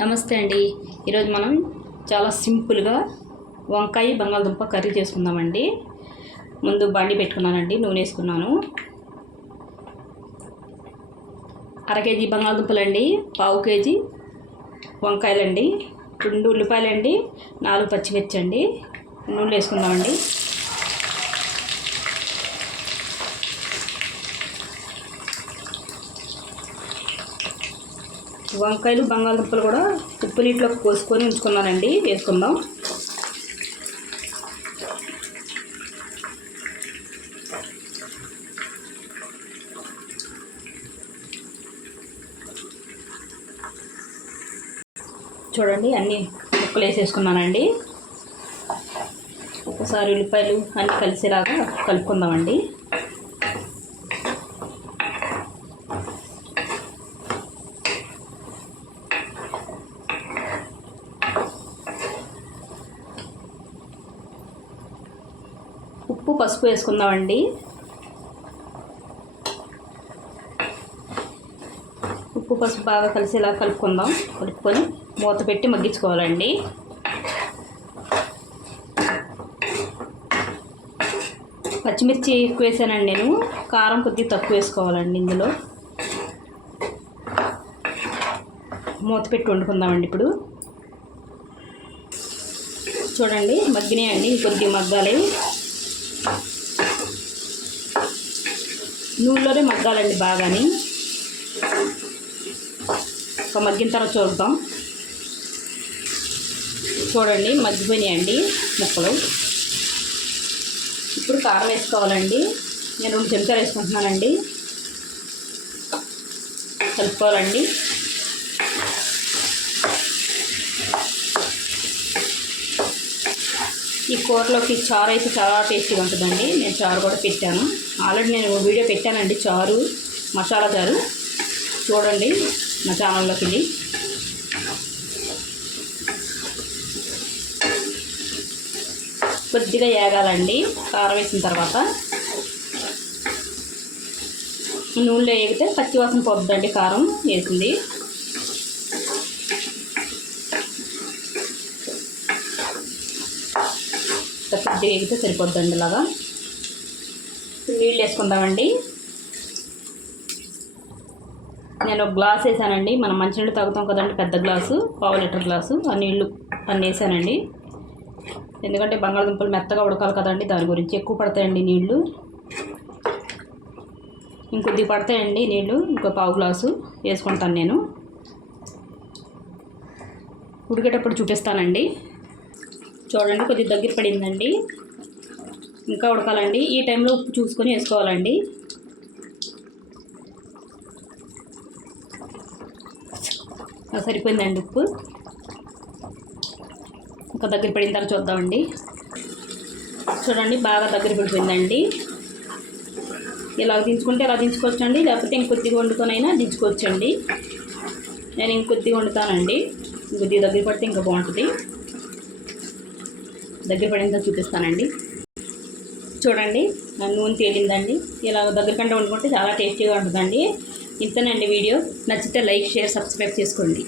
నమస్తే అండి. ఈరోజు మనం చాలా సింపుల్గా వంకాయ బంగాళదుంప కర్రీ చేసుకుందామండి. ముందు బండి పెట్టుకున్నానండి నూనె వేసుకున్నాను అర కేజీ బంగాళదుంపలండి పావు కేజీ వంకాయలండి రెండు ఉల్లిపాయలండి నాలుగు పచ్చిమిర్చి అండి నూనె వేసుకుందామండి. వంకాయలు బంగాళదుంపలు కూడా ఉప్పు నీటిలో కోసుకొని ఉంచుకున్నానండి వేసుకుందాం. చూడండి అన్నీ ముక్కలు వేసేసుకున్నానండి. ఒకసారి ఉల్లిపాయలు అన్నీ కలిసేలాగా కలుపుకుందామండి. ఉప్పు పసుపు వేసుకుందామండి. ఉప్పు పసుపు బాగా కలిసేలా కలుపుకుందాం. కలుపుకొని మూత పెట్టి మగ్గించుకోవాలండి. పచ్చిమిర్చి ఎక్కువ వేసానండి నేను. కారం కొద్దిగా తక్కువ వేసుకోవాలండి ఇందులో. మూత పెట్టి వండుకుందామండి ఇప్పుడు. చూడండి మగ్గినాయండి కొద్దిగా మగ్గాలి. నూనెలోనే మగ్గాలండి బాగాని. ఒక మగ్గిన తర్వాత చూద్దాం. చూడండి మగ్గిపోయినాయండి ముక్కలు. ఇప్పుడు కారం వేసుకోవాలండి. నేను రెండు చెంచాలు వేసుకుంటున్నానండి. కలుపుకోవాలండి. ఈ కూరలోకి చారు అయితే చాలా టేస్టీగా ఉంటుందండి. నేను చారు కూడా పెట్టాను. ఆల్రెడీ నేను వీడియో పెట్టానండి చారు మసాలా చారు. చూడండి మా ఛానల్లోకి వెళ్ళి. కొద్దిగా ఏగాలండి. కారం వేసిన తర్వాత. నూనెలో వేగితే పచ్చివాసన పోతుందండి కారం వేసింది. కొద్దిగా వేగితే సరిపోద్దండి ఇలాగా. నీళ్ళు వేసుకుందామండి. నేను ఒక గ్లాస్ వేసానండి. మనం మంచినీళ్ళు తాగుతాం కదండి పెద్ద గ్లాసు పావు లీటర్ గ్లాసు. ఆ నీళ్ళు అన్నీ వేసానండి. ఎందుకంటే బంగాళదుంపలు మెత్తగా ఉడకాలి కదండి దాని గురించి ఎక్కువ పడతాయండి నీళ్ళు. ఇంకొద్ది పడతాయండి నీళ్ళు ఇంకో పావు గ్లాసు వేసుకుంటాను నేను. ఉడికేటప్పుడు చూపిస్తానండి చూడండి కొద్దిగా దగ్గర పడిందండి. ఇంకా ఉడకాలండి. ఈ టైంలో ఉప్పు చూసుకొని వేసుకోవాలండి. సరిపోయిందండి ఉప్పు. ఇంకా దగ్గర పడిన తర్వాత చూద్దామండి. చూడండి బాగా దగ్గర పడిపోయిందండి. ఇలా దించుకుంటే ఇలా దించుకోవచ్చండి? లేకపోతే ఇంకొద్దిగా వండుకొనైనా దించుకోవచ్చండి. నేను ఇంకొద్దిగా వండుతానండి. ఇంకొద్దిగా దగ్గర పడితే ఇంకా బాగుంటుంది. దగ్గర పడేంత చూపిస్తానండి. చూడండి నూనె తేలిందండి. ఇలా దగ్గర కంటే వండుకుంటే చాలా టేస్టీగా ఉంటుందండి. ఇంతనండి వీడియో. నచ్చితే లైక్ షేర్ సబ్స్క్రైబ్ చేసుకోండి.